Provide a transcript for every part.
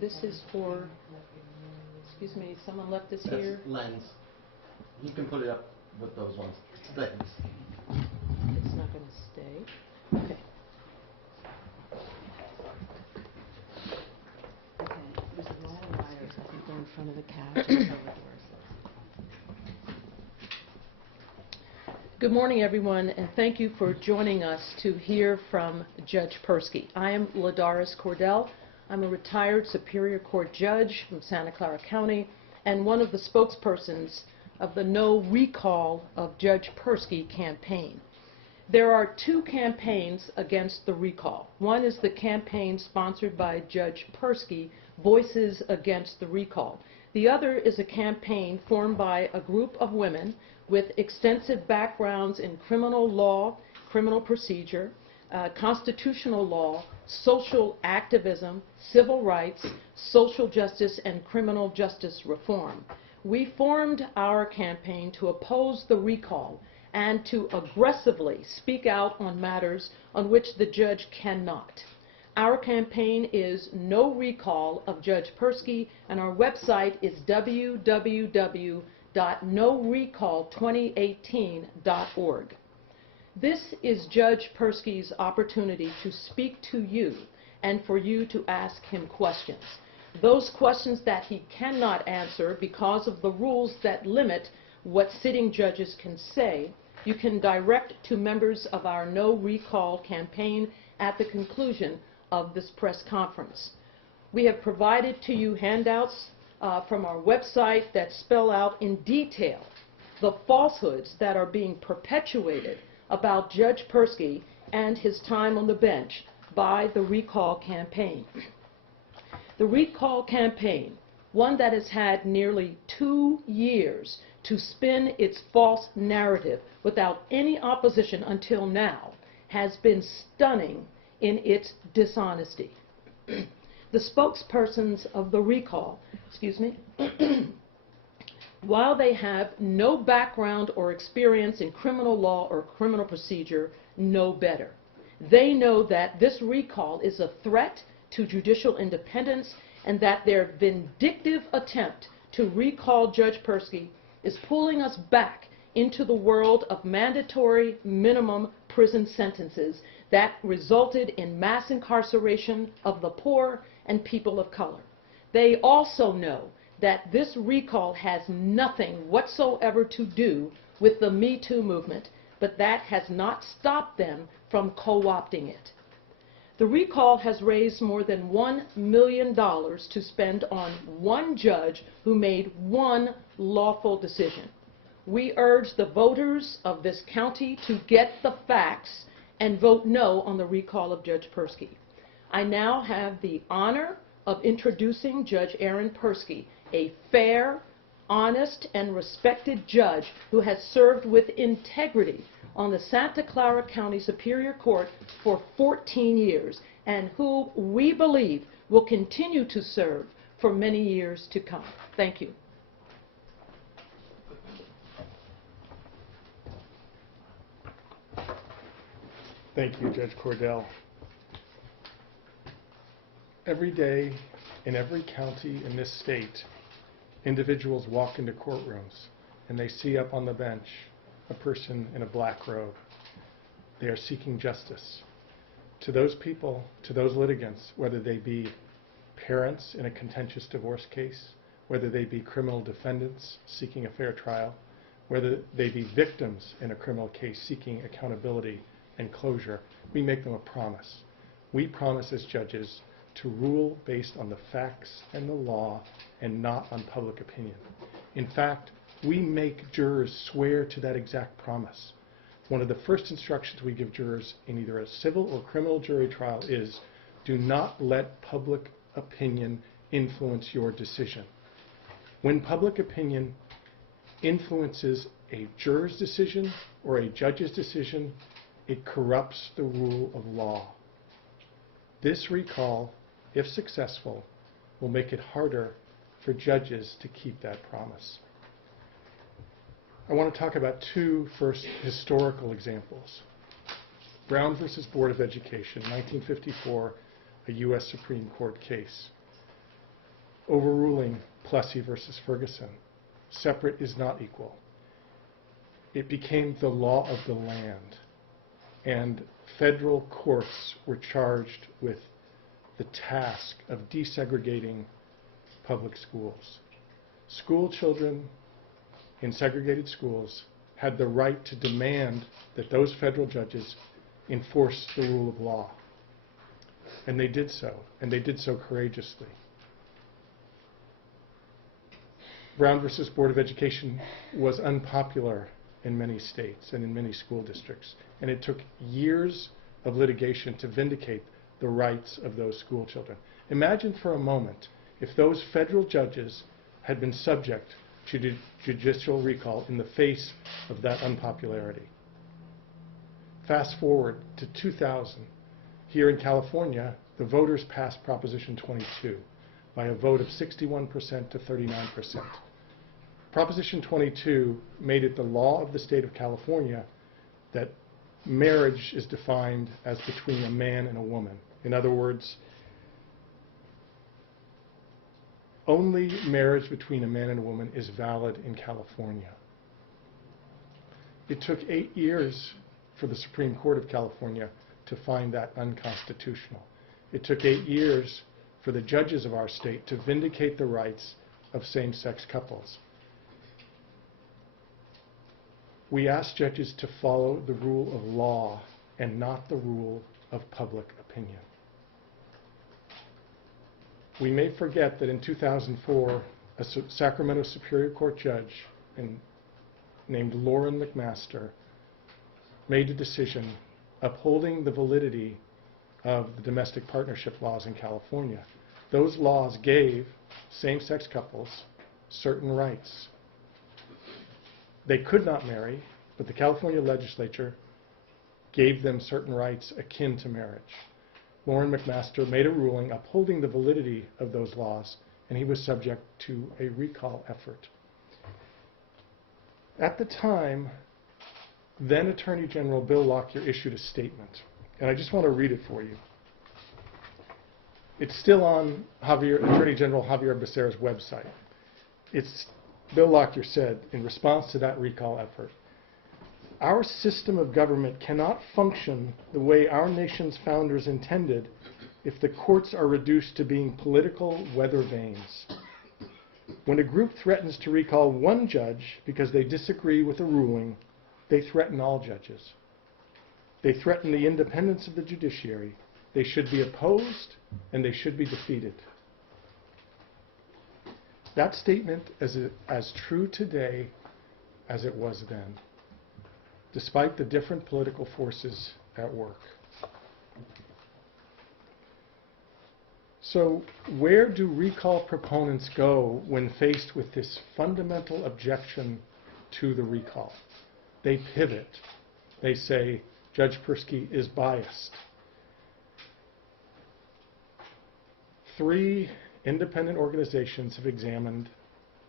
This is for, excuse me, someone left this That's here. lens. You can put it up with those ones. Lens. It's not going to stay. Okay. Okay. There's a lot of wires. I think they're in front of the couch. Good morning, everyone, and thank you for joining us to hear from Judge Persky. I am Ladaris Cordell. I'm a retired Superior Court judge from Santa Clara County and one of the spokespersons of the No Recall of Judge Persky campaign. There are two campaigns against the recall. One is the campaign sponsored by Judge Persky, Voices Against the Recall. The other is a campaign formed by a group of women with extensive backgrounds in criminal law, criminal procedure, constitutional law, social activism, civil rights, social justice, and criminal justice reform. We formed our campaign to oppose the recall and to aggressively speak out on matters on which the judge cannot. Our campaign is No Recall of Judge Persky, and our website is www.norecall2018.org. This is Judge Persky's opportunity to speak to you and for you to ask him questions. Those questions that he cannot answer because of the rules that limit what sitting judges can say, you can direct to members of our No Recall campaign at the conclusion of this press conference. We have provided to you handouts from our website that spell out in detail the falsehoods that are being perpetuated about Judge Persky and his time on the bench by the recall campaign. The recall campaign, one that has had nearly 2 years to spin its false narrative without any opposition until now, has been stunning in its dishonesty. The spokespersons of the recall, while they have no background or experience in criminal law or criminal procedure, know better. They know that this recall is a threat to judicial independence and that their vindictive attempt to recall Judge Persky is pulling us back into the world of mandatory minimum prison sentences that resulted in mass incarceration of the poor and people of color. They also know that this recall has nothing whatsoever to do with the Me Too movement, but that has not stopped them from co-opting it. The recall has raised more than $1 million to spend on one judge who made one lawful decision. We urge the voters of this county to get the facts and vote no on the recall of Judge Persky. I now have the honor of introducing Judge Aaron Persky, a fair, honest, and respected judge who has served with integrity on the Santa Clara County Superior Court for 14 years and who we believe will continue to serve for many years to come. Thank you. Thank you, Judge Cordell. Every day in every county in this state, individuals walk into courtrooms and they see up on the bench a person in a black robe. They are seeking justice. To those people, to those litigants, whether they be parents in a contentious divorce case, whether they be criminal defendants seeking a fair trial, whether they be victims in a criminal case seeking accountability and closure, we make them a promise. We promise as judges to rule based on the facts and the law and not on public opinion. In fact, we make jurors swear to that exact promise. One of the first instructions we give jurors in either a civil or criminal jury trial is, do not let public opinion influence your decision. When public opinion influences a juror's decision or a judge's decision, it corrupts the rule of law. This recall, if successful, will make it harder for judges to keep that promise. I want to talk about two first historical examples. Brown versus Board of Education, 1954, a U.S. Supreme Court case. overruling Plessy versus Ferguson. Separate is not equal. It became the law of the land, and federal courts were charged with the task of desegregating public schools. School children in segregated schools had the right to demand that those federal judges enforce the rule of law. And they did so, and they did so courageously. Brown versus Board of Education was unpopular in many states and in many school districts, and it took years of litigation to vindicate the rights of those school children. Imagine for a moment if those federal judges had been subject to judicial recall in the face of that unpopularity. Fast forward to 2000. Here in California, the voters passed Proposition 22 by a vote of 61% to 39%. Proposition 22 made it the law of the state of California that marriage is defined as between a man and a woman. In other words, only marriage between a man and a woman is valid in California. It took 8 years for the Supreme Court of California to find that unconstitutional. It took 8 years for the judges of our state to vindicate the rights of same-sex couples. We ask judges to follow the rule of law and not the rule of public opinion. We may forget that in 2004, a Sacramento Superior Court judge named Lauren McMaster made a decision upholding the validity of the domestic partnership laws in California. Those laws gave same-sex couples certain rights. They could not marry, but the California legislature gave them certain rights akin to marriage. Lauren McMaster made a ruling upholding the validity of those laws, and he was subject to a recall effort. At the time, then Attorney General Bill Lockyer issued a statement, and I just want to read it for you. It's still on Attorney General Javier Becerra's website. Bill Lockyer said, in response to that recall effort, "Our system of government cannot function the way our nation's founders intended if the courts are reduced to being political weather vanes. When a group threatens to recall one judge because they disagree with a ruling, they threaten all judges. They threaten the independence of the judiciary. They should be opposed, and they should be defeated." That statement is as true today as it was then, despite the different political forces at work. So where do recall proponents go when faced with this fundamental objection to the recall? They pivot. They say, Judge Persky is biased. 3 independent organizations have examined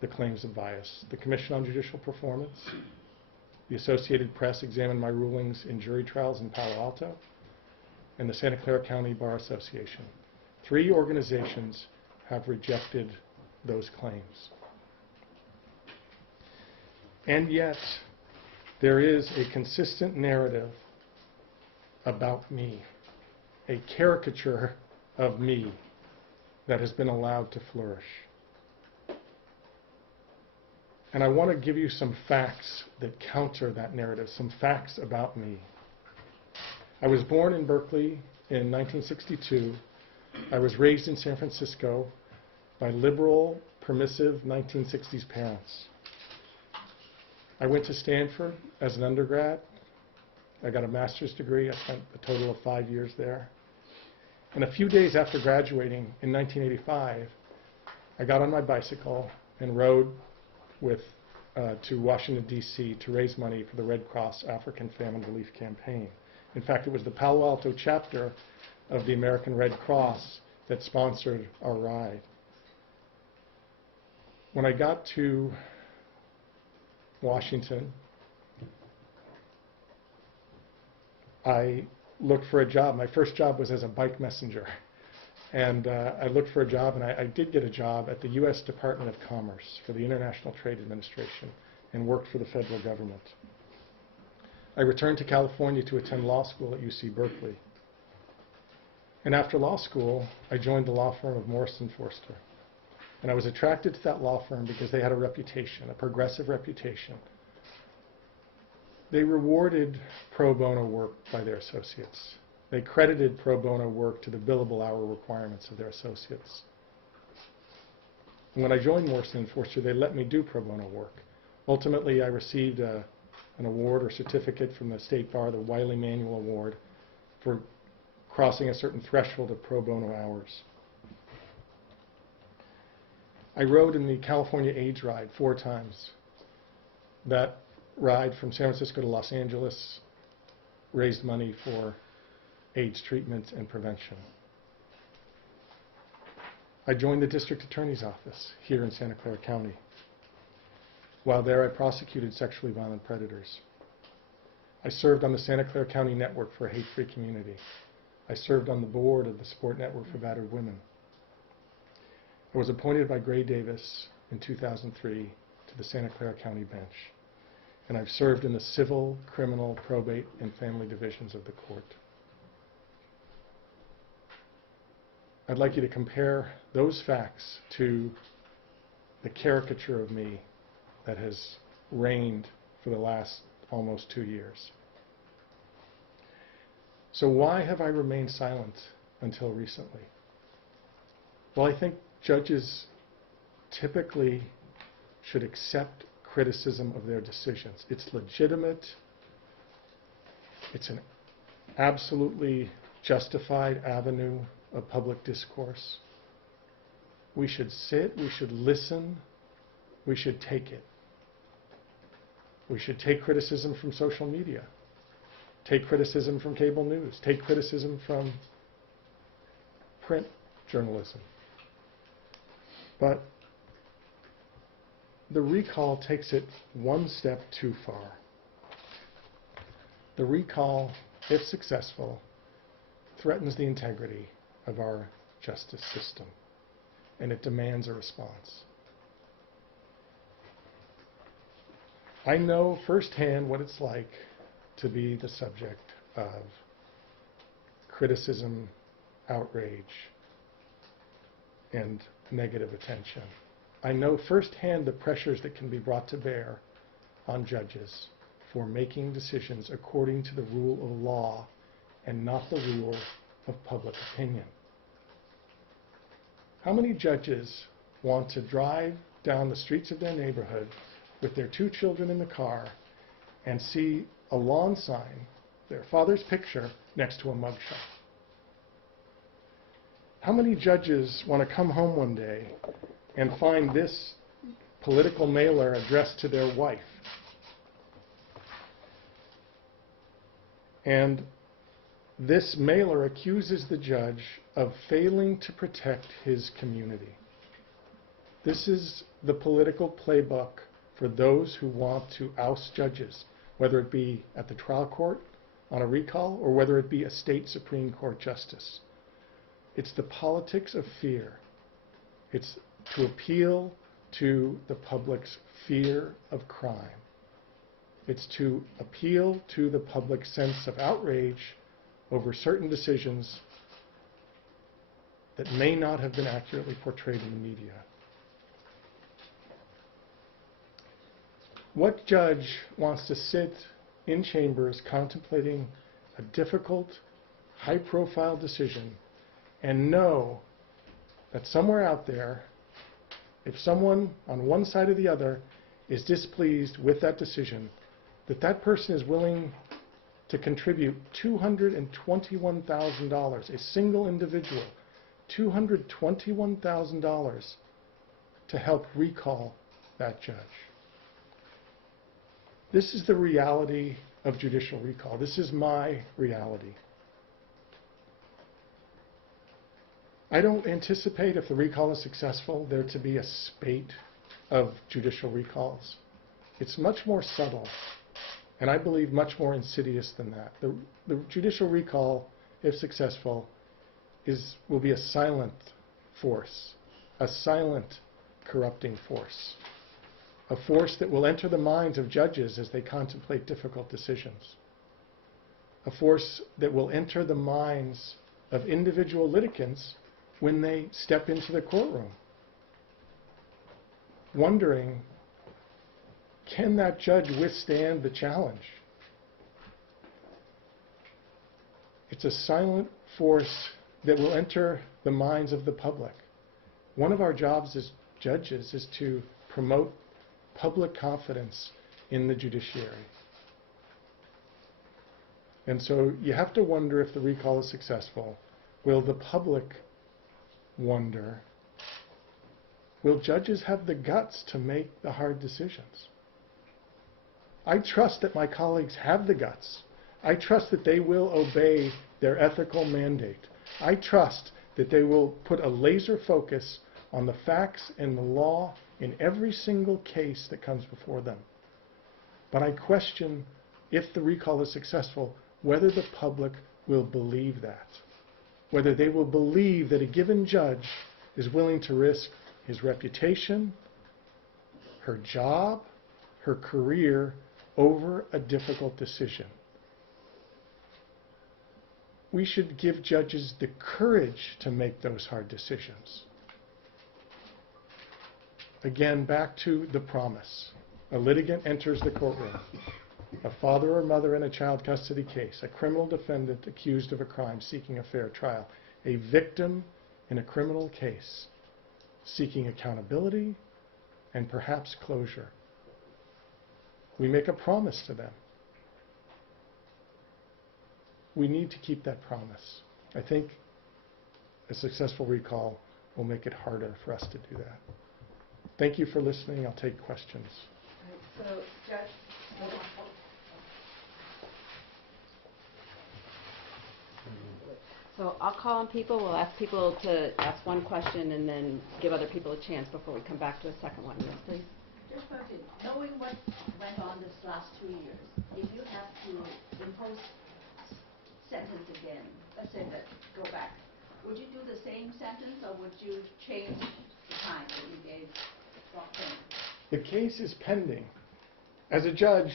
the claims of bias. The Commission on Judicial Performance, the Associated Press examined my rulings in jury trials in Palo Alto, and the Santa Clara County Bar Association. 3 organizations have rejected those claims. And yet, there is a consistent narrative about me, a caricature of me that has been allowed to flourish. And I want to give you some facts that counter that narrative, some facts about me. I was born in Berkeley in 1962. I was raised in San Francisco by liberal, permissive 1960s parents. I went to Stanford as an undergrad. I got a master's degree. I spent a total of 5 years there. And a few days after graduating in 1985, I got on my bicycle and rode to Washington, D.C. to raise money for the Red Cross African Famine Relief Campaign. In fact, it was the Palo Alto chapter of the American Red Cross that sponsored our ride. When I got to Washington, I looked for a job. My first job was as a bike messenger. And I looked for a job, and I did get a job at the U.S. Department of Commerce for the International Trade Administration and worked for the federal government. I returned to California to attend law school at UC Berkeley. And after law school, I joined the law firm of Morrison Forster. And I was attracted to that law firm because they had a reputation, a progressive reputation. They rewarded pro bono work by their associates. They credited pro bono work to the billable hour requirements of their associates. And when I joined Morrison & Forster, they let me do pro bono work. Ultimately, I received an award or certificate from the State Bar, the Wiley Manual Award, for crossing a certain threshold of pro bono hours. I rode in the California AIDS ride 4 times. That ride from San Francisco to Los Angeles raised money for AIDS treatment and prevention. I joined the district attorney's office here in Santa Clara County. While there, I prosecuted sexually violent predators. I served on the Santa Clara County Network for a Hate-Free Community. I served on the board of the Support Network for Battered Women. I was appointed by Gray Davis in 2003 to the Santa Clara County bench, and I've served in the civil, criminal, probate, and family divisions of the court. I'd like you to compare those facts to the caricature of me that has reigned for the last almost 2 years. So why have I remained silent until recently? Well, I think judges typically should accept criticism of their decisions. It's legitimate. It's an absolutely justified avenue of public discourse. We should sit, we should listen, we should take it. We should take criticism from social media, take criticism from cable news, take criticism from print journalism. But the recall takes it one step too far. The recall, if successful, threatens the integrity of our justice system, and it demands a response. I know firsthand what it's like to be the subject of criticism, outrage, and negative attention. I know firsthand the pressures that can be brought to bear on judges for making decisions according to the rule of law and not the rule of public opinion. How many judges want to drive down the streets of their neighborhood with their 2 children in the car and see a lawn sign, their father's picture, next to a mugshot? How many judges want to come home one day and find this political mailer addressed to their wife? And this mailer accuses the judge of failing to protect his community. This is the political playbook for those who want to oust judges, whether it be at the trial court on a recall or whether it be a state Supreme Court justice. It's the politics of fear. It's to appeal to the public's fear of crime. It's to appeal to the public's sense of outrage over certain decisions that may not have been accurately portrayed in the media. What judge wants to sit in chambers contemplating a difficult, high-profile decision and know that somewhere out there, if someone on one side or the other is displeased with that decision, that that person is willing to contribute $221,000, a single individual, $221,000 to help recall that judge? This is the reality of judicial recall. This is my reality. I don't anticipate, if the recall is successful, there to be a spate of judicial recalls. It's much more subtle, and I believe much more insidious than that. The judicial recall, if successful, will be a silent force, a silent corrupting force, a force that will enter the minds of judges as they contemplate difficult decisions, a force that will enter the minds of individual litigants when they step into the courtroom, wondering, can that judge withstand the challenge? It's a silent force that will enter the minds of the public. One of our jobs as judges is to promote public confidence in the judiciary. And so you have to wonder if the recall is successful. Will the public wonder, will judges have the guts to make the hard decisions? I trust that my colleagues have the guts. I trust that they will obey their ethical mandate. I trust that they will put a laser focus on the facts and the law in every single case that comes before them. But I question, if the recall is successful, whether the public will believe that, whether they will believe that a given judge is willing to risk his reputation, her job, her career over a difficult decision. We should give judges the courage to make those hard decisions. Again, back to the promise. A litigant enters the courtroom. A father or mother in a child custody case, a criminal defendant accused of a crime seeking a fair trial, a victim in a criminal case seeking accountability and perhaps closure. We make a promise to them. We need to keep that promise. I think a successful recall will make it harder for us to do that. Thank you for listening. I'll take questions. So, Judge, so I'll call on people. We'll ask people to ask one question and then give other people a chance before we come back to a second one. Yes, please. Just wanted, knowing what went on this last 2 years, if you have to impose sentence again, let's say that go back, would you do the same sentence or would you change the time that you gave Dr. The case is pending. As a judge,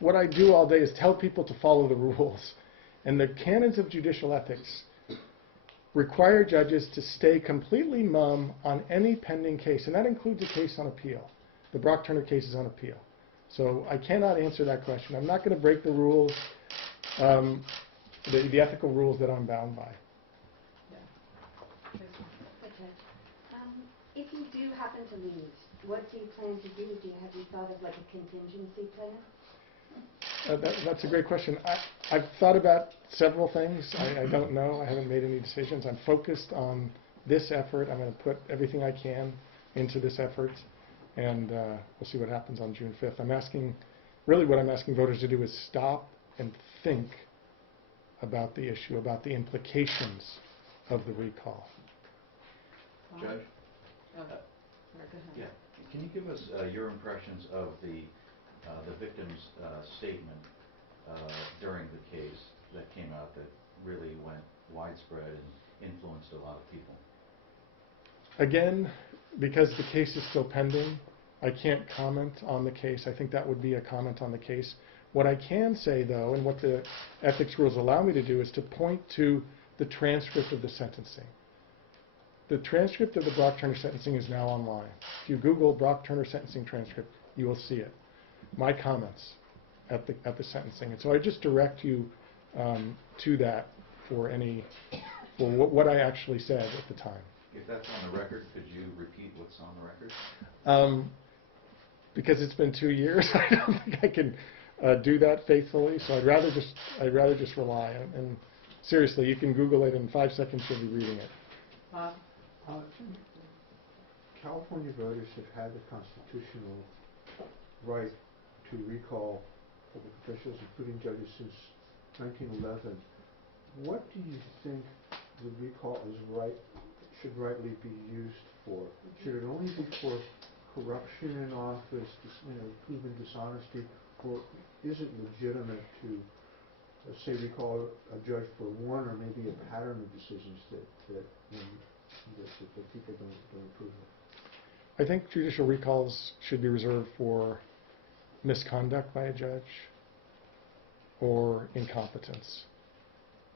what I do all day is tell people to follow the rules. And the canons of judicial ethics require judges to stay completely mum on any pending case, and that includes a case on appeal. The Brock-Turner case is on appeal. So I cannot answer that question. I'm not going to break the rules, the ethical rules that I'm bound by. If you do happen to lose, what do you plan to do? Have you thought of like a contingency plan? That's a great question. I've thought about several things. I don't know. I haven't made any decisions. I'm focused on this effort. I'm going to put everything I can into this effort, and we'll see what happens on June 5th. Really what I'm asking voters to do is stop and think about the issue, about the implications of the recall. Judge? Sorry, go ahead. Yeah. Can you give us your impressions of the victim's statement during the case that came out that really went widespread and influenced a lot of people? Again, because the case is still pending, I can't comment on the case. I think that would be a comment on the case. What I can say, though, and what the ethics rules allow me to do, is to point to the transcript of the sentencing. The transcript of the Brock-Turner sentencing is now online. If you Google Brock-Turner sentencing transcript, you will see it. My comments at the sentencing. And so I just direct you to that for what I actually said at the time. If that's on the record, could you repeat what's on the record? Because it's been 2 years, I don't think I can do that faithfully. So I'd rather just rely on. And seriously, you can Google it in 5 seconds. You'll be reading it. Bob? California voters have had the constitutional right to recall public officials, including judges, since 1911. What do you think the recall should rightly be used for? Should it only be for corruption in office, proven dishonesty, or is it legitimate to let's say, recall a judge for one or maybe a pattern of decisions that people don't approve of? I think judicial recalls should be reserved for misconduct by a judge or incompetence.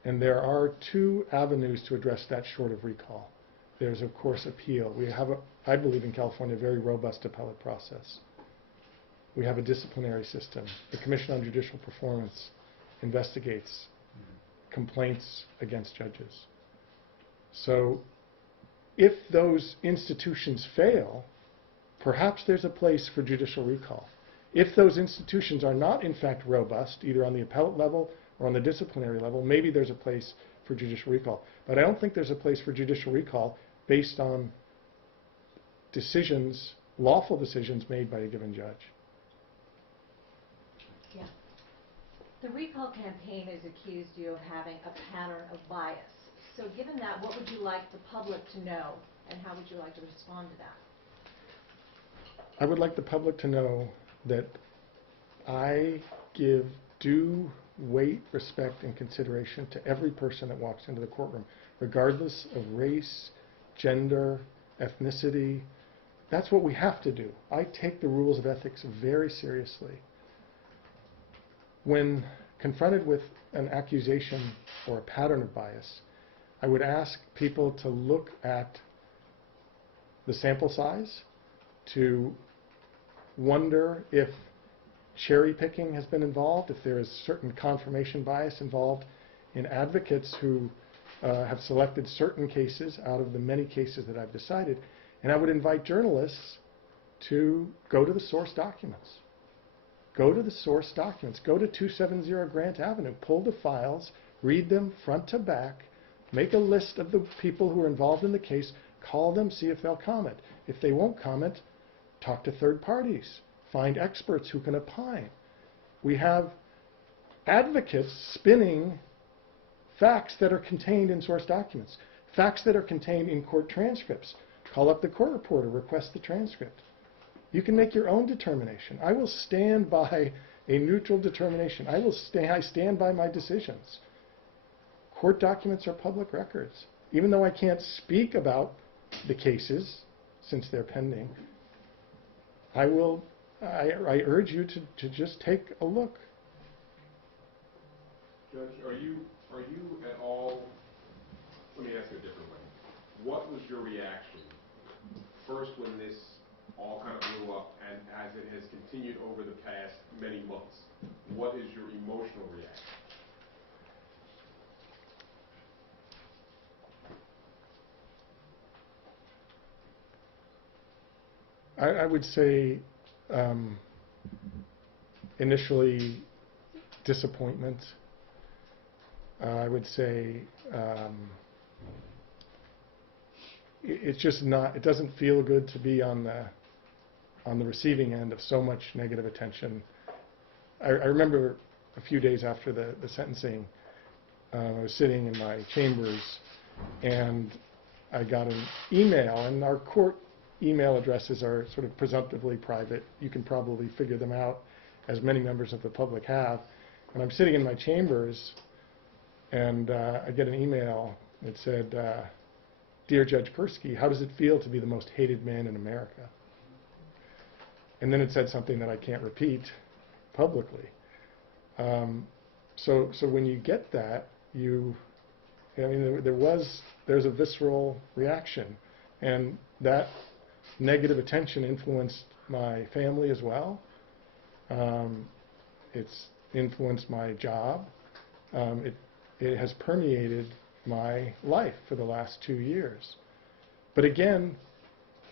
And there are two avenues to address that short of recall. There's, of course, appeal. We have, I believe in California, a very robust appellate process. We have a disciplinary system. The Commission on Judicial Performance investigates complaints against judges. So if those institutions fail, perhaps there's a place for judicial recall. If those institutions are not, in fact, robust, either on the appellate level or on the disciplinary level, maybe there's a place for judicial recall. But I don't think there's a place for judicial recall based on decisions, lawful decisions made by a given judge. Yeah. The recall campaign has accused you of having a pattern of bias. So given that, what would you like the public to know, and how would you like to respond to that? I would like the public to know that I give due weight, respect, and consideration to every person that walks into the courtroom, regardless of race, gender, ethnicity. That's what we have to do. I take the rules of ethics very seriously. When confronted with an accusation or a pattern of bias, I would ask people to look at the sample size, to wonder if cherry picking has been involved, if there is certain confirmation bias involved in advocates who have selected certain cases out of the many cases that I've decided. And I would invite journalists to go to the source documents. Go to the source documents. Go to 270 Grant Avenue. Pull the files, read them front to back, make a list of the people who are involved in the case, call them, see if they'll comment. If they won't comment, talk to third parties. Find experts who can opine. We have advocates spinning facts that are contained in source documents, facts that are contained in court transcripts. Call up the court reporter, request the transcript. You can make your own determination. I will stand by a neutral determination. I stand by my decisions. Court documents are public records. Even though I can't speak about the cases since they're pending, I urge you to just take a look. Judge, are you at all, let me ask it a different way. What was your reaction first when this all kind of blew up, and as it has continued over the past many months? What is your emotional reaction? I would say initially disappointment. I would say it's just not, it doesn't feel good to be on the receiving end of so much negative attention. I remember a few days after the sentencing, I was sitting in my chambers and I got an email, and our court email addresses are sort of presumptively private. You can probably figure them out, as many members of the public have. And I'm sitting in my chambers and I get an email that said, "Dear Judge Persky, how does it feel to be the most hated man in America?" And then it said something that I can't repeat publicly. So when you get that, there's a visceral reaction, and that negative attention influenced my family as well. It's influenced my job. It has permeated my life for the last 2 years. But again,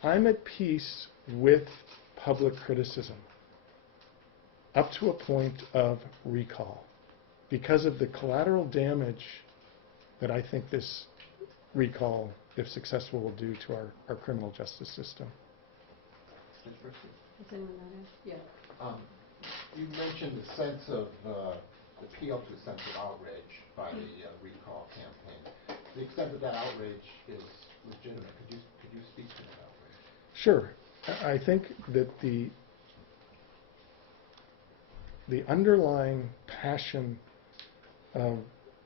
I'm at peace with public criticism up to a point of recall because of the collateral damage that I think this recall, if successful, will do to our criminal justice system. Does anyone know? Yeah. You mentioned the sense of appeal to a sense of outrage by the recall campaign. To the extent that that outrage is legitimate, could you speak to that outrage? Sure. I think that the underlying passion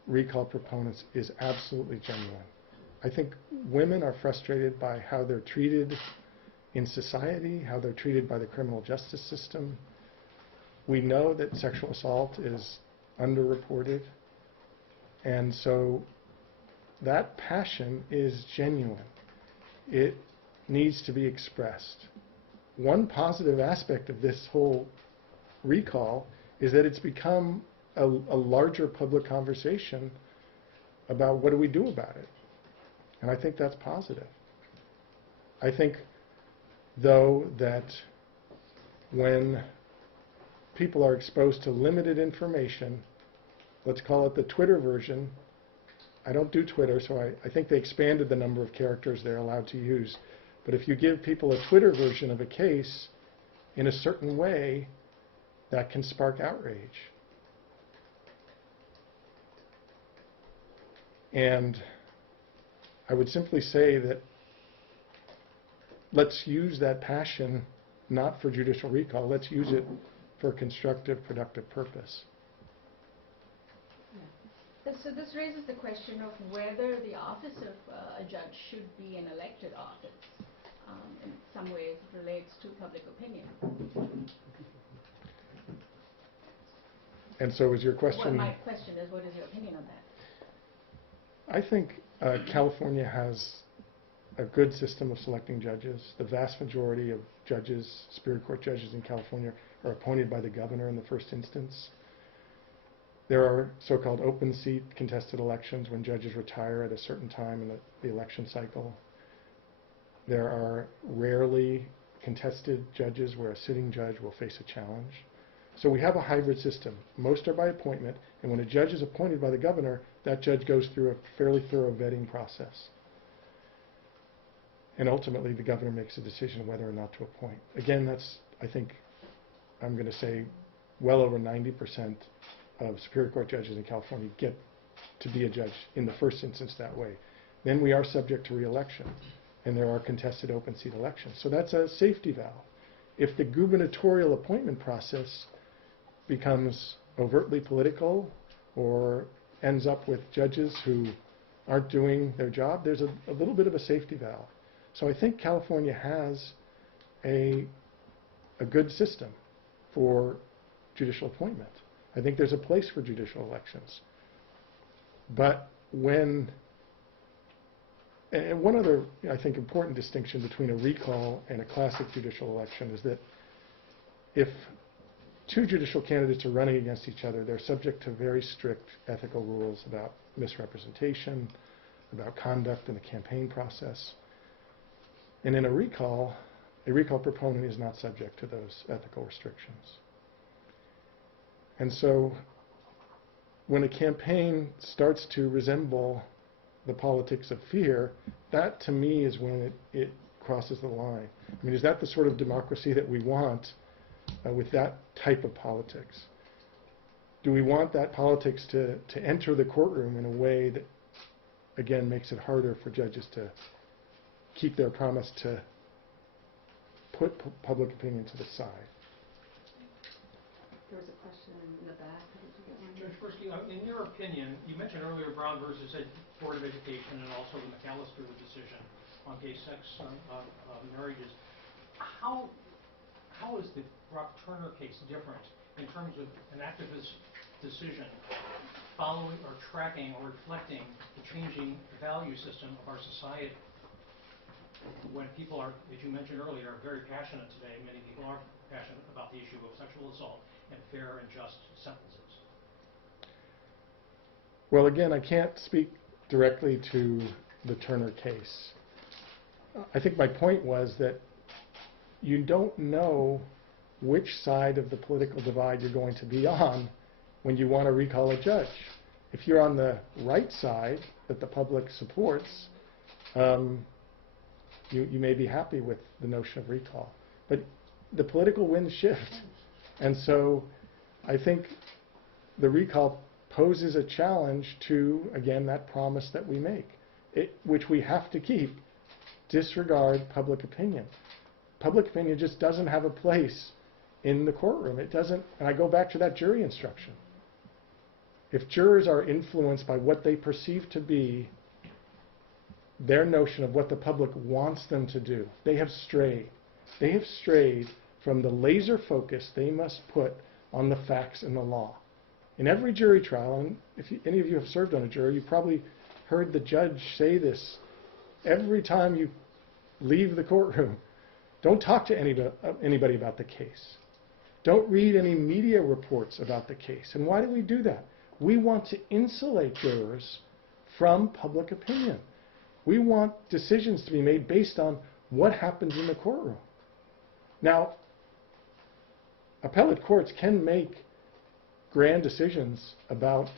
recall proponents is absolutely genuine. I think women are frustrated by how they're treated in society, how they're treated by the criminal justice system. We know that sexual assault is underreported, and so that passion is genuine. It needs to be expressed. One positive aspect of this whole recall is that it's become a larger public conversation about what do we do about it. And I think that's positive. I think, though, that when people are exposed to limited information, let's call it the Twitter version. I don't do Twitter, so I think they expanded the number of characters they're allowed to use. But if you give people a Twitter version of a case in a certain way, that can spark outrage. And I would simply say that let's use that passion not for judicial recall, let's use it for a constructive, productive purpose. So this raises the question of whether the office of a judge should be an elected office. In some ways it relates to public opinion. And so is your question... Well, my question is, what is your opinion on that? I think California has a good system of selecting judges. The vast majority of judges, Superior Court judges in California, are appointed by the governor in the first instance. There are so-called open seat contested elections when judges retire at a certain time in the election cycle. There are rarely contested judges where a sitting judge will face a challenge. So we have a hybrid system. Most are by appointment, and when a judge is appointed by the governor, that judge goes through a fairly thorough vetting process. And ultimately, the governor makes a decision whether or not to appoint. Again, that's, I think, I'm going to say, well over 90% of Superior Court judges in California get to be a judge in the first instance that way. Then we are subject to re-election, and there are contested open seat elections. So that's a safety valve. If the gubernatorial appointment process becomes overtly political or ends up with judges who aren't doing their job, there's a little bit of a safety valve. So I think California has a good system for judicial appointment. I think there's a place for judicial elections. But when, and one other, I think, important distinction between a recall and a classic judicial election is that if two judicial candidates are running against each other, they're subject to very strict ethical rules about misrepresentation, about conduct in the campaign process. And in a recall proponent is not subject to those ethical restrictions. And so when a campaign starts to resemble the politics of fear, that to me is when it crosses the line. I mean, is that the sort of democracy that we want with that type of politics? Do we want that politics to enter the courtroom in a way that, again, makes it harder for judges to keep their promise to put public opinion to the side? There was a question in the back. Did you get one? Judge Persky, in your opinion, you mentioned earlier Brown versus Board of Education and also the McAllister decision on gay-sex marriages. How is the Brock-Turner case different in terms of an activist decision following or tracking or reflecting the changing value system of our society? When people are, as you mentioned earlier, are very passionate today, many people are passionate about the issue of sexual assault and fair and just sentences. Well, again, I can't speak directly to the Turner case. I think my point was that you don't know which side of the political divide you're going to be on when you want to recall a judge. If you're on the right side that the public supports, you may be happy with the notion of recall. But the political winds shift. And so I think the recall poses a challenge to, again, that promise that we make, which we have to keep. Disregard public opinion. Public opinion just doesn't have a place in the courtroom. It doesn't, and I go back to that jury instruction. if jurors are influenced by what they perceive to be their notion of what the public wants them to do, they have strayed. They have strayed from the laser focus they must put on the facts and the law. In every jury trial, and if any of you have served on a jury, you've probably heard the judge say this every time you leave the courtroom. Don't talk to anybody about the case. Don't read any media reports about the case. And why do we do that? We want to insulate jurors from public opinion. We want decisions to be made based on what happens in the courtroom. Now, appellate courts can make grand decisions about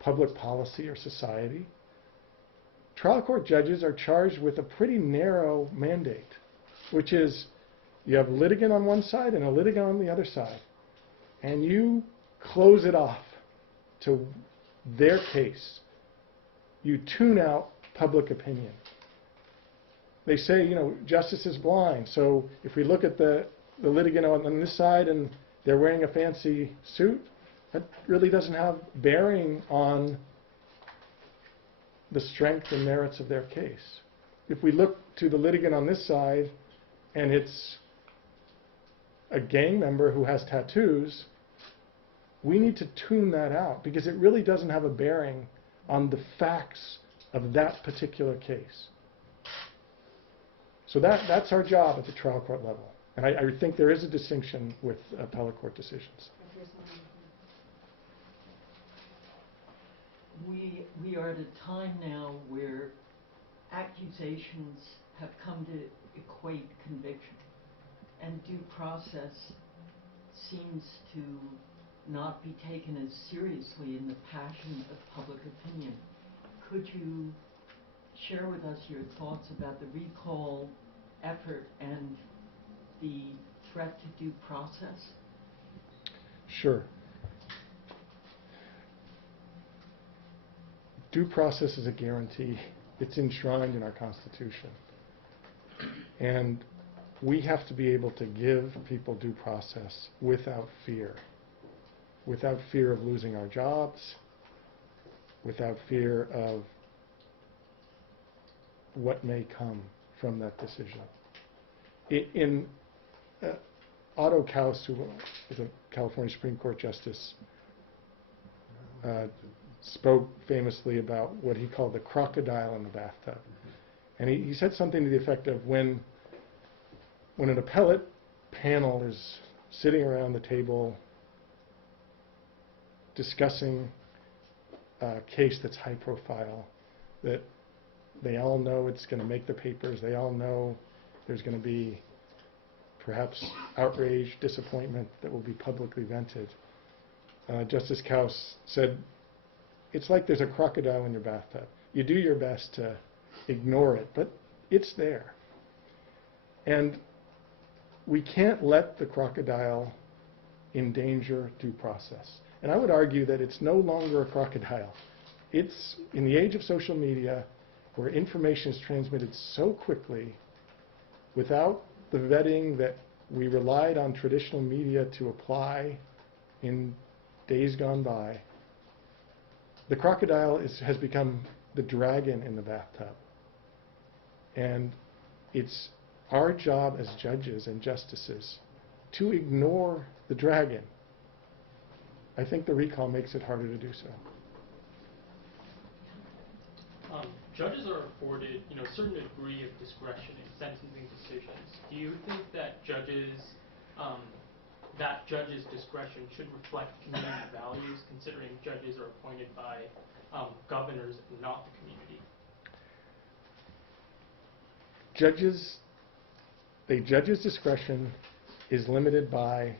public policy or society. Trial court judges are charged with a pretty narrow mandate, which is you have a litigant on one side and a litigant on the other side, and you close it off to their case. You tune out public opinion. They say, you know, justice is blind, so if we look at the litigant on this side and they're wearing a fancy suit, that really doesn't have bearing on the strength and merits of their case. If we look to the litigant on this side and it's a gang member who has tattoos, we need to tune that out because it really doesn't have a bearing on the facts of that particular case. So that's our job at the trial court level. And I think there is a distinction with appellate court decisions. We are at a time now where accusations have come to equate conviction, and due process seems to not be taken as seriously in the passion of public opinion. Could you share with us your thoughts about the recall effort and the threat to due process? Sure. Due process is a guarantee. It's enshrined in our Constitution. And we have to be able to give people due process without fear of losing our jobs, without fear of what may come from that decision. Otto Kaus, who was a California Supreme Court justice, spoke famously about what he called the crocodile in the bathtub. And he said something to the effect of when an appellate panel is sitting around the table discussing a case that's high profile, that they all know it's going to make the papers, they all know there's going to be perhaps outrage, disappointment that will be publicly vented. Justice Kaus said, it's like there's a crocodile in your bathtub. You do your best to ignore it, but it's there. And we can't let the crocodile endanger due process. And I would argue that it's no longer a crocodile. It's in the age of social media where information is transmitted so quickly without the vetting that we relied on traditional media to apply in days gone by. The crocodile has become the dragon in the bathtub. And it's our job as judges and justices to ignore the dragon. I think the recall makes it harder to do so. Judges are afforded, a certain degree of discretion in sentencing decisions. Do you think that judges' discretion should reflect community values, considering judges are appointed by governors and not the community? A judge's discretion is limited by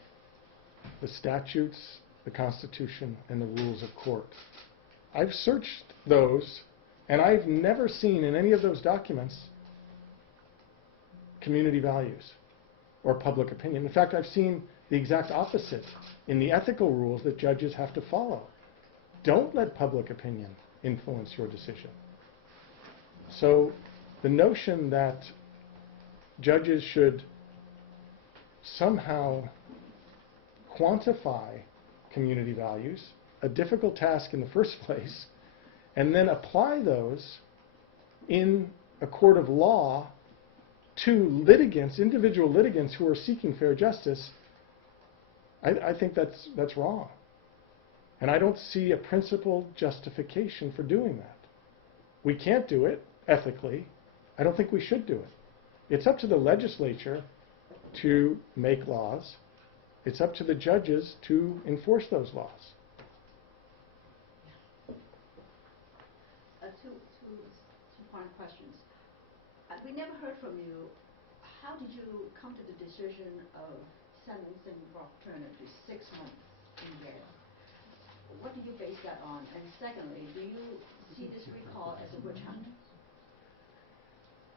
the statutes, the Constitution, and the rules of court. I've searched those, and I've never seen in any of those documents community values or public opinion. In fact, I've seen the exact opposite in the ethical rules that judges have to follow. Don't let public opinion influence your decision. So the notion that judges should somehow quantify community values, a difficult task in the first place, and then apply those in a court of law to litigants, individual litigants who are seeking fair justice, I think that's wrong. And I don't see a principled justification for doing that. We can't do it ethically. I don't think we should do it. It's up to the legislature to make laws. It's up to the judges to enforce those laws. Two-part questions. We never heard from you. How did you come to the decision of sentencing Brock Turner to 6 months in jail? What do you base that on? And secondly, do you see this recall as a witch hunt?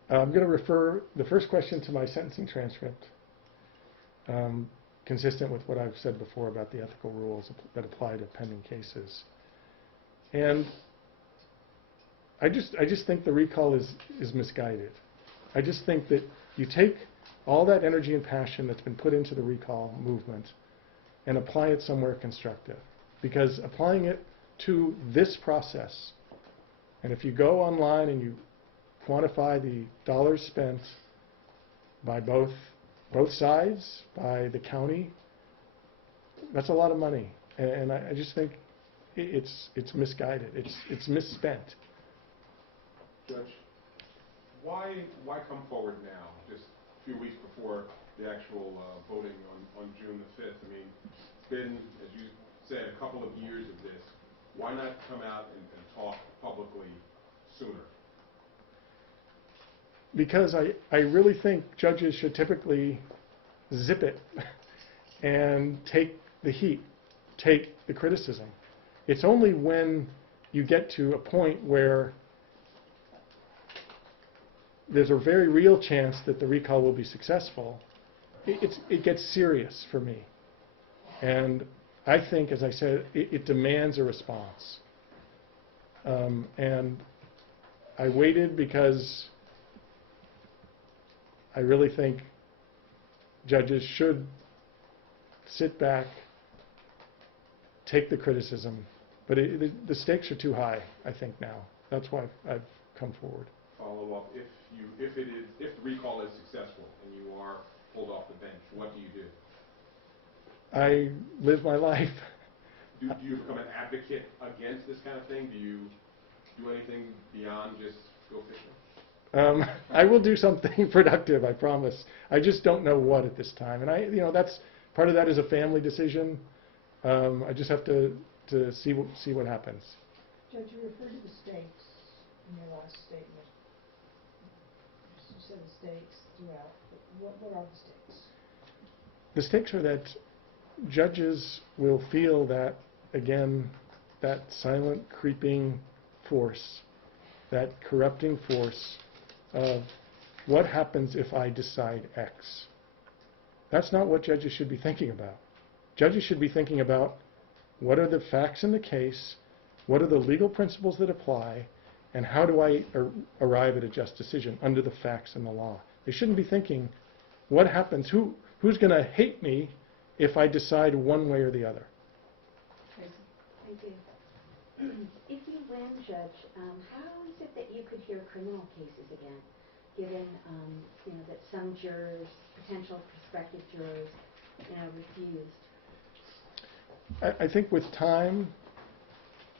I'm going to refer the first question to my sentencing transcript, consistent with what I've said before about the ethical rules that apply to pending cases. And I just think the recall is misguided. I just think that you take all that energy and passion that's been put into the recall movement and apply it somewhere constructive. Because applying it to this process, and if you go online and you quantify the dollars spent by both sides, by the county, that's a lot of money. And I just think it's misguided. It's misspent. Judge, why come forward now, just a few weeks before the actual voting on June the 5th? I mean, it's been, as you said, a couple of years of this. Why not come out and talk publicly sooner? Because I really think judges should typically zip it and take the heat, take the criticism. It's only when you get to a point where there's a very real chance that the recall will be successful, it gets serious for me. And I think, as I said, it demands a response. And I waited because I really think judges should sit back, take the criticism, but the stakes are too high, I think, now. That's why I've come forward. Follow up, if the recall is successful and you are pulled off the bench, what do you do? I live my life. Do you become an advocate against this kind of thing? Do you do anything beyond just go fishing? I will do something productive, I promise. I just don't know what at this time. And that's part of that is a family decision. I just have to see what happens. Judge, you referred to the stakes in your last statement. You said the stakes throughout. But what are the stakes? The stakes are that judges will feel that, again, that silent, creeping force, that corrupting force of what happens if I decide X. That's not what judges should be thinking about. Judges should be thinking about what are the facts in the case, what are the legal principles that apply, and how do I arrive at a just decision under the facts and the law. They shouldn't be thinking, what happens, who's going to hate me if I decide one way or the other. Thank you. If you win, Judge, how is it that you could hear criminal cases again, given that some jurors, potential prospective jurors, refused? I think with time,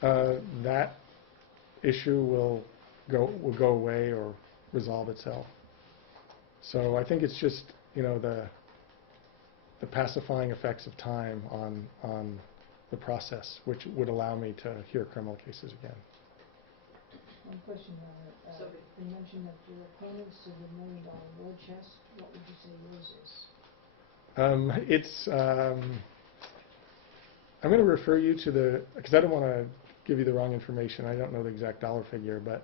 that issue will go away or resolve itself. So I think it's just the pacifying effects of time on the process, which would allow me to hear criminal cases again. One question, Your Honor. You mentioned that your opponents to the $1 million war chest. What would you say yours is? I'm going to refer you to because I don't want to give you the wrong information. I don't know the exact dollar figure, but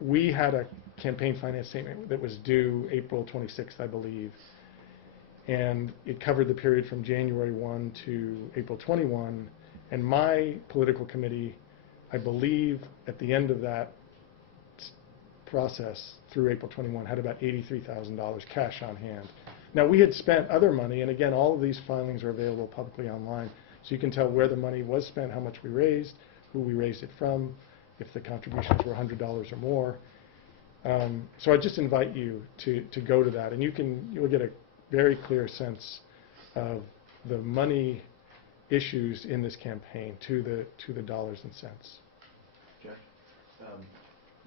we had a campaign finance statement that was due April 26th, I believe. And it covered the period from January 1 to April 21. And my political committee, I believe, at the end of that process through April 21, had about $83,000 cash on hand. Now, we had spent other money, and again, all of these filings are available publicly online, so you can tell where the money was spent, how much we raised, who we raised it from, if the contributions were $100 or more. So I just invite you to go to that, and you'll get a very clear sense of the money issues in this campaign to the dollars and cents. Judge,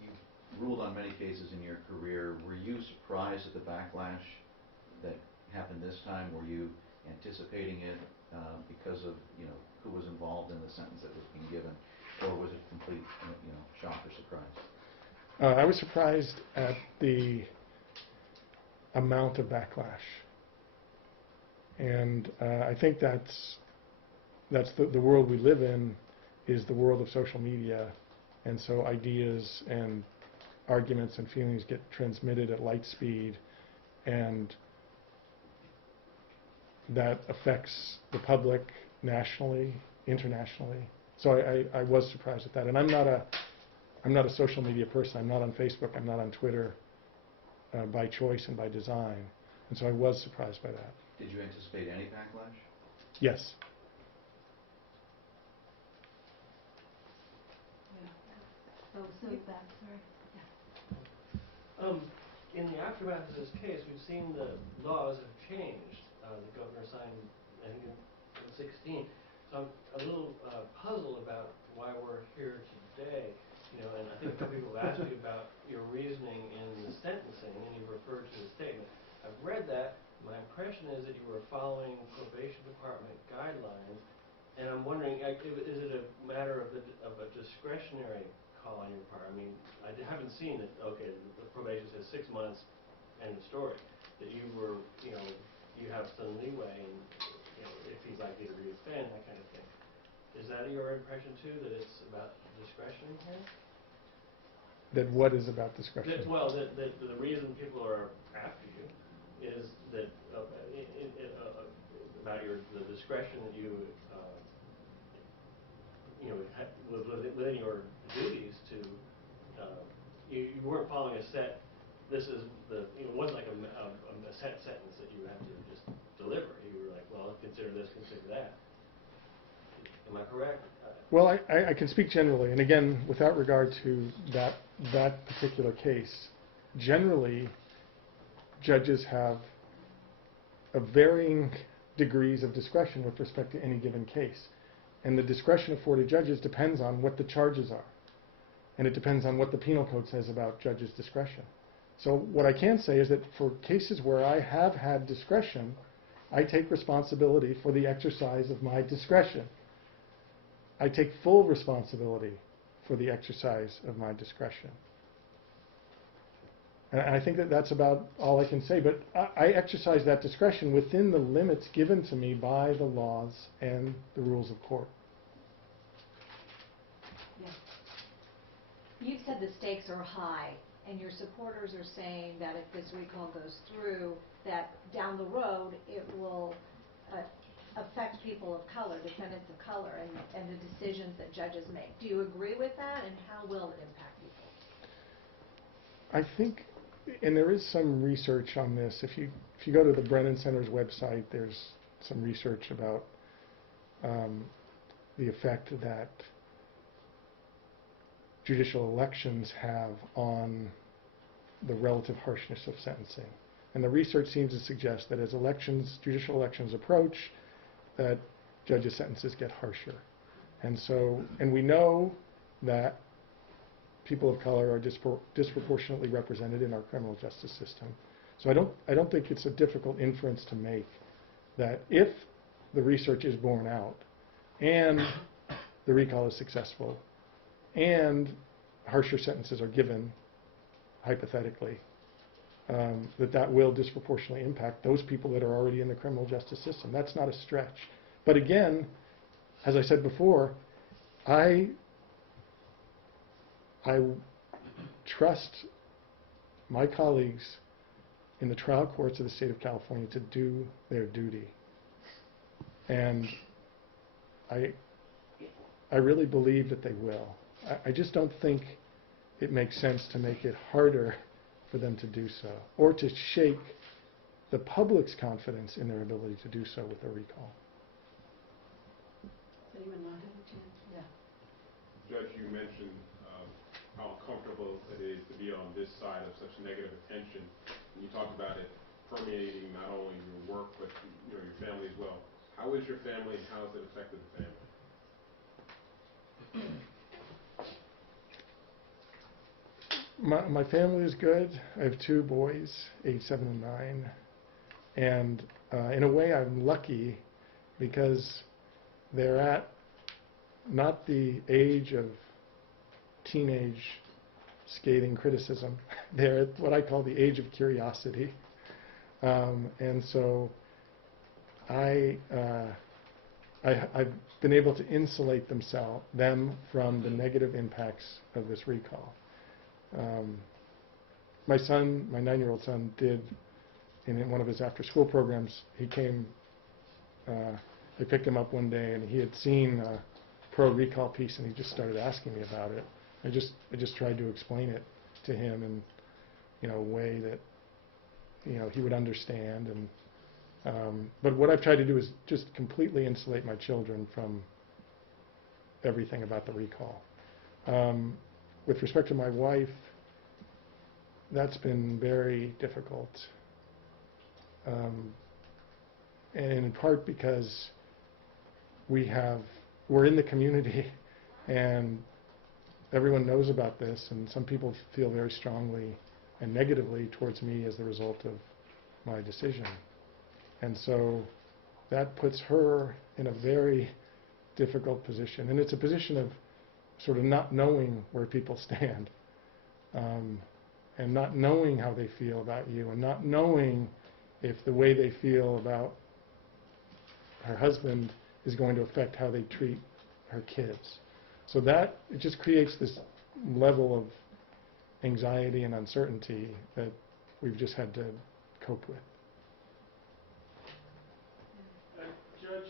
you've ruled on many cases in your career. Were you surprised at the backlash that happened this time? Were you anticipating it because of who was involved in the sentence that was being given, or was it complete shock or surprise? I was surprised at the amount of backlash, and I think that's the world we live in, is the world of social media, and so ideas and arguments and feelings get transmitted at light speed, and that affects the public nationally, internationally. So I was surprised at that, and I'm not a social media person. I'm not on Facebook. I'm not on Twitter by choice and by design, and so I was surprised by that. Did you anticipate any backlash? Yes. Oh, so back, sorry. In the aftermath of this case, we've seen the laws have changed. The governor signed, I think, in 16. So I'm a little puzzled about why we're here today. And I think a couple people have asked you about your reasoning in the sentencing, and you referred to the statement. I've read that. My impression is that you were following probation department guidelines, and I'm wondering, is it a matter of a discretionary call on your part? I mean, I haven't seen that. Okay, the probation says 6 months, end of story. That you were, you have some leeway, and if he's likely to reoffend, that kind of thing. Is that your impression too? That it's about discretion here? That what is about discretion? That the reason people are after you is that about the discretion that you within your duties to you weren't following a set. This is it wasn't like a set sentence that you had to just deliver. You were like, well, consider this, consider that. Am I correct? Well, I can speak generally, and again, without regard to that particular case, generally, judges have varying degrees of discretion with respect to any given case. And the discretion afforded judges depends on what the charges are. And it depends on what the penal code says about judges' discretion. So what I can say is that for cases where I have had discretion, I take responsibility for the exercise of my discretion. I take full responsibility for the exercise of my discretion. And I think that that's about all I can say. But I exercise that discretion within the limits given to me by the laws and the rules of court. Yeah. You've said the stakes are high, and your supporters are saying that if this recall goes through, that down the road it will affect people of color, defendants of color, and the decisions that judges make. Do you agree with that, and how will it impact people? I think, and there is some research on this. If you go to the Brennan Center's website, there's some research about the effect that judicial elections have on the relative harshness of sentencing. And the research seems to suggest that as judicial elections approach, that judges' sentences get harsher. And we know that people of color are disproportionately represented in our criminal justice system. So I don't think it's a difficult inference to make that if the research is borne out and the recall is successful and harsher sentences are given, hypothetically, that will disproportionately impact those people that are already in the criminal justice system. That's not a stretch. But again, as I said before, I trust my colleagues in the trial courts of the state of California to do their duty. And I really believe that they will. I just don't think it makes sense to make it harder for them to do so, or to shake the public's confidence in their ability to do so with a recall. Does anyone not have a chance? Yeah. Judge, you mentioned how uncomfortable it is to be on this side of such negative attention. And you talked about it permeating not only your work, but your family as well. How is your family, and how has it affected the family? My family is good. I have 2 boys, age 7 and 9. And in a way, I'm lucky because they're at not the age of teenage scathing criticism. They're at what I call the age of curiosity. And so I've been able to insulate them from the negative impacts of this recall. My son, my 9-year-old son, did in one of his after-school programs. He came. I picked him up one day, and he had seen a pro-recall piece, and he just started asking me about it. I just tried to explain it to him in a way that he would understand. And but what I've tried to do is just completely insulate my children from everything about the recall. With respect to my wife, that's been very difficult, and in part because we're in the community, and everyone knows about this, and some people feel very strongly and negatively towards me as the result of my decision. And so that puts her in a very difficult position, and it's a position of sort of not knowing where people stand, and not knowing how they feel about you, and not knowing if the way they feel about her husband is going to affect how they treat her kids. So that, it just creates this level of anxiety and uncertainty that we've just had to cope with. Judge,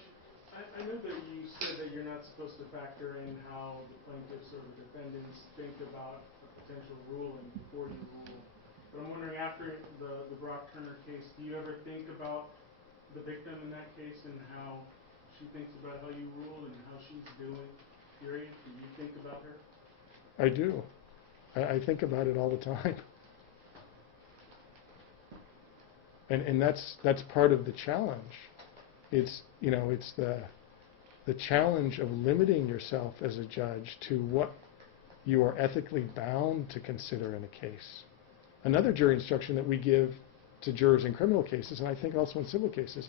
I know that you said that you're not supposed to factor in how the plaintiffs or the defendants think about a potential ruling before you rule. But I'm wondering, after the Brock Turner case, do you ever think about the victim in that case and how she thinks about how you rule and how she's doing? Period. Do you think about her? I do. I think about it all the time. And that's part of the challenge. It's the challenge of limiting yourself as a judge to what you are ethically bound to consider in a case. Another jury instruction that we give to jurors in criminal cases, and I think also in civil cases,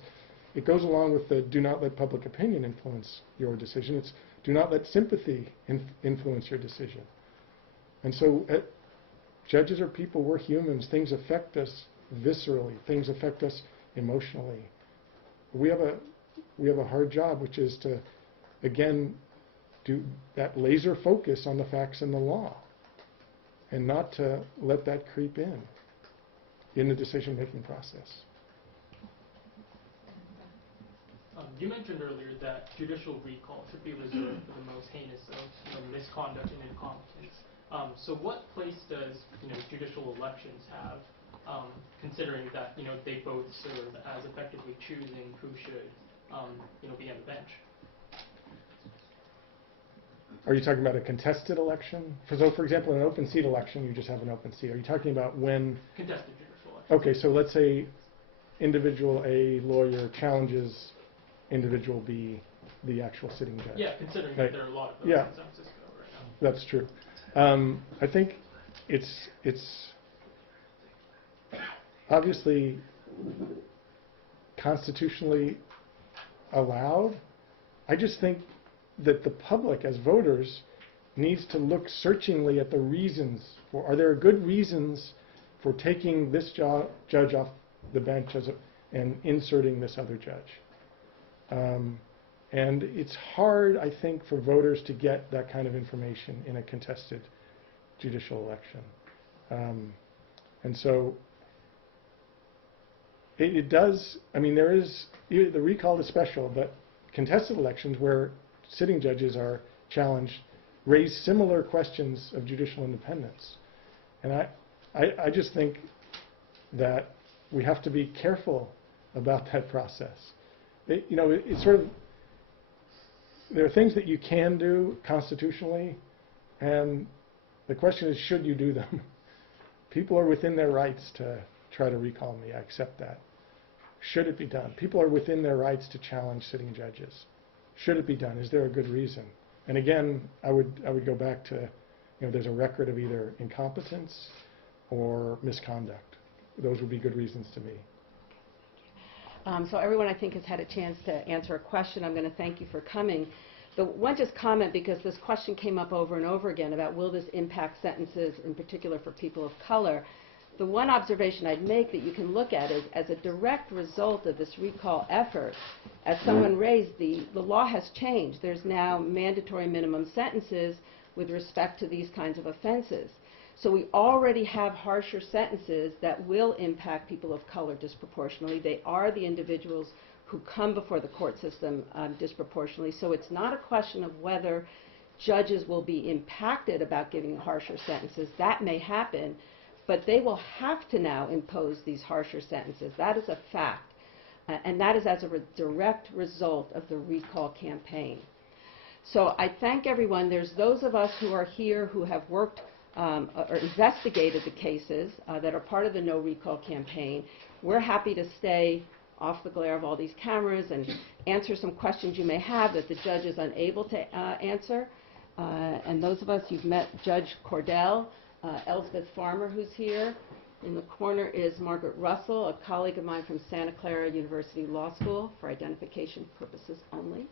it goes along with the do not let public opinion influence your decision. It's do not let sympathy influence your decision. And so judges are people, we're humans. Things affect us viscerally. Things affect us emotionally. We have a hard job, which is to, again, do that laser focus on the facts and the law, and not to let that creep in the decision-making process. You mentioned earlier that judicial recall should be reserved for the most heinous of misconduct and incompetence. So what place does judicial elections have, considering that they both serve as effectively choosing who should be on the bench? Are you talking about a contested election? So, for example, in an open seat election, you just have an open seat. Are you talking about when? Contested judicial election. Okay, so let's say individual A lawyer challenges individual B, the actual sitting judge. Yeah, considering that there are a lot of those in San Francisco right now. That's true. I think it's obviously constitutionally allowed. I just think that the public, as voters, needs to look searchingly at the reasons for, are there good reasons for taking this judge off the bench and inserting this other judge? And it's hard, I think, for voters to get that kind of information in a contested judicial election. And so it does, I mean, there is, the recall is special, but contested elections where sitting judges are challenged raise similar questions of judicial independence. And I just think that we have to be careful about that process. It's sort of, there are things that you can do constitutionally, and the question is, should you do them? People are within their rights to try to recall me. I accept that. Should it be done? People are within their rights to challenge sitting judges. Should it be done? Is there a good reason? And again, I would go back to, there's a record of either incompetence or misconduct. Those would be good reasons to me. So everyone, I think, has had a chance to answer a question. I'm going to thank you for coming. The one just comment, because this question came up over and over again about will this impact sentences, in particular for people of color. The one observation I'd make that you can look at is, as a direct result of this recall effort, as someone raised, the law has changed. There's now mandatory minimum sentences with respect to these kinds of offenses. So we already have harsher sentences that will impact people of color disproportionately. They are the individuals who come before the court system disproportionately. So it's not a question of whether judges will be impacted about giving harsher sentences. That may happen, but they will have to now impose these harsher sentences. That is a fact. And that is as a direct result of the recall campaign. So I thank everyone. There's those of us who are here who have worked or investigated the cases that are part of the No Recall campaign. We're happy to stay off the glare of all these cameras and answer some questions you may have that the judge is unable to answer. And those of us, you've met Judge Cordell, Elspeth Farmer, who's here. In the corner is Margaret Russell, a colleague of mine from Santa Clara University Law School, for identification purposes only.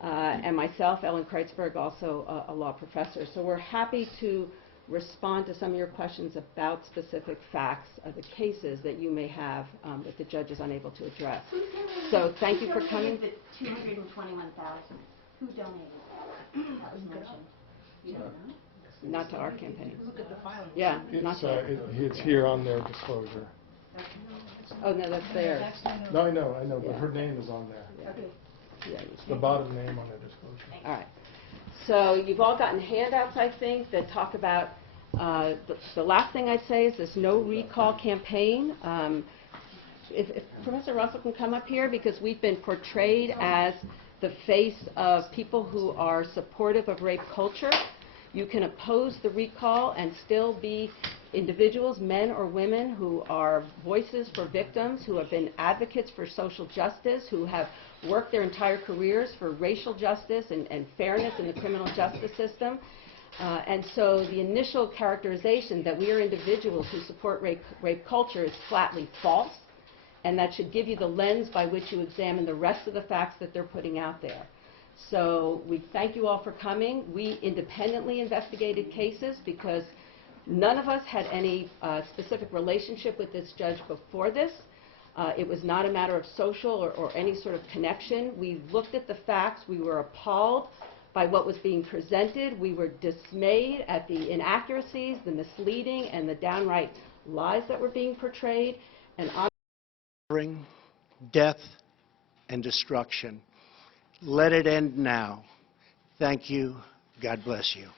And myself, Ellen Kreitzberg, also a law professor. So we're happy to respond to some of your questions about specific facts of the cases that you may have that the judge is unable to address. So thank you for coming. The $221,000, who donated? That was mentioned. You don't know? Not to our campaign. Look at the filing. Yeah, not to It's here on their disclosure. Oh, no, that's theirs. No, I know, but her name is on there. Yeah. It's the bottom name on their disclosure. All right. So you've all gotten handouts, I think, that talk about the last thing I'd say is this No Recall campaign. If Professor Russell can come up here, because we've been portrayed as the face of people who are supportive of rape culture. You can oppose the recall and still be individuals, men or women, who are voices for victims, who have been advocates for social justice, who have worked their entire careers for racial justice and fairness in the criminal justice system. And so the initial characterization that we are individuals who support rape culture is flatly false, and that should give you the lens by which you examine the rest of the facts that they're putting out there. So we thank you all for coming. We independently investigated cases because none of us had any specific relationship with this judge before this. It was not a matter of social or any sort of connection. We looked at the facts. We were appalled by what was being presented. We were dismayed at the inaccuracies, the misleading, and the downright lies that were being portrayed. And death and destruction. Let it end now. Thank you. God bless you.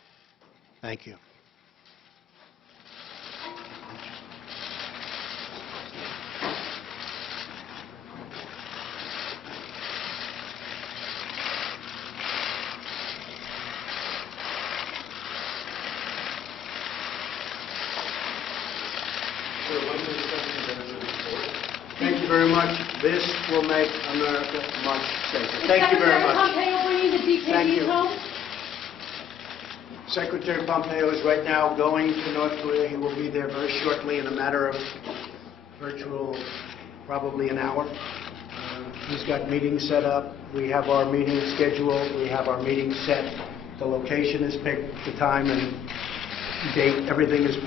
Thank you. Thank you very much. This will make America much safer. Thank you very much. Thank you. Secretary Pompeo is right now going to North Korea. He will be there very shortly in a matter of virtual, probably an hour. He's got meetings set up. We have our meeting scheduled. We have our meeting set. The location is picked, the time and date. Everything is picked.